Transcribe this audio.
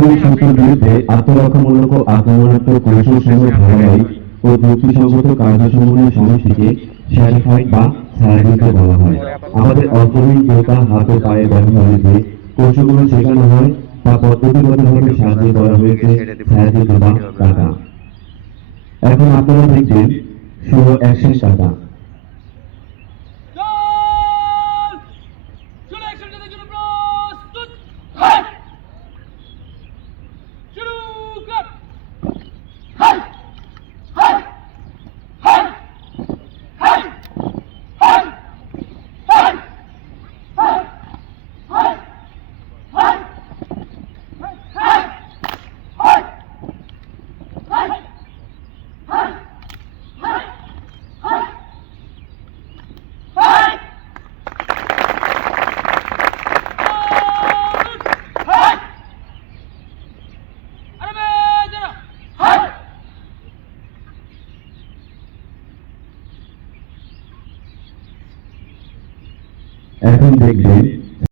আক্রমণ শক্তির বিরুদ্ধে আত্মরক্ষামূলক ও আক্রমণাত্মক কৌশলসমূহ ধারাবাহিক ও যুক্তিসঙ্গত কার্যসমূহের সমষ্টিকে শ্যাডো ফাইট বা ছায়াযুদ্ধ বলা হয়। আমাদের অগ্রণী যোদ্ধা হাত ও পায়ে ব্যবহারে যে কৌশলগুলো শেখানো হয় তা পদ্ধতিগতভাবে সাহায্য করা হয়েছে ছায়াযুদ্ধ বা কাটা। এখন আপনারা দেখবেন শুভ অ্যাকশন কাটা। এখন দেখবেন